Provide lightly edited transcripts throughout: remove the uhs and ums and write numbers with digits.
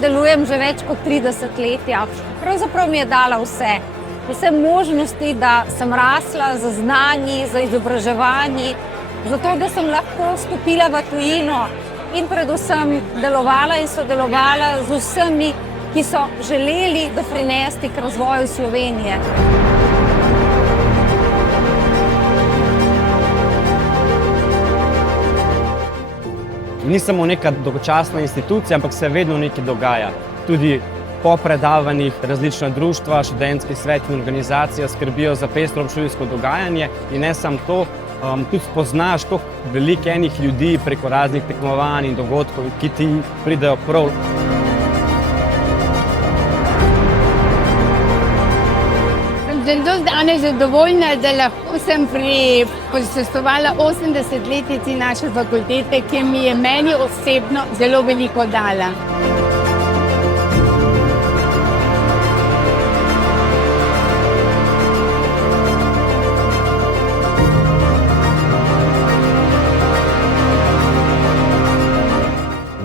delujem že več kot 30 let. Pravzaprav mi je dala vse možnosti, da sem rasla z znanji, z izobraževanji, zato da sem lahko stopila v tujino in predvsem delovala in sodelovala z vsemi, ki so želeli doprinesti k razvoju Slovenije. Ni samo neka dolgočasna institucija, ampak se vedno nekaj dogaja. Tudi po predavanjih različna društva, študentski svet in organizacija skrbijo za pestro obšolsko dogajanje in ne samo to, tudi spoznaš toliko veliko enih ljudi preko raznih tekmovanj in dogodkov, ki ti pridejo prav. Sem do danes zadovoljna, da lahko sem počastovala 80-letnici naše fakultete, ki mi je meni osebno zelo veliko dala.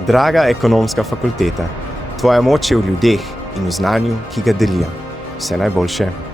Draga ekonomska fakulteta, tvoja moč je v ljudeh in v znanju, ki ga delijo. Vse najboljše.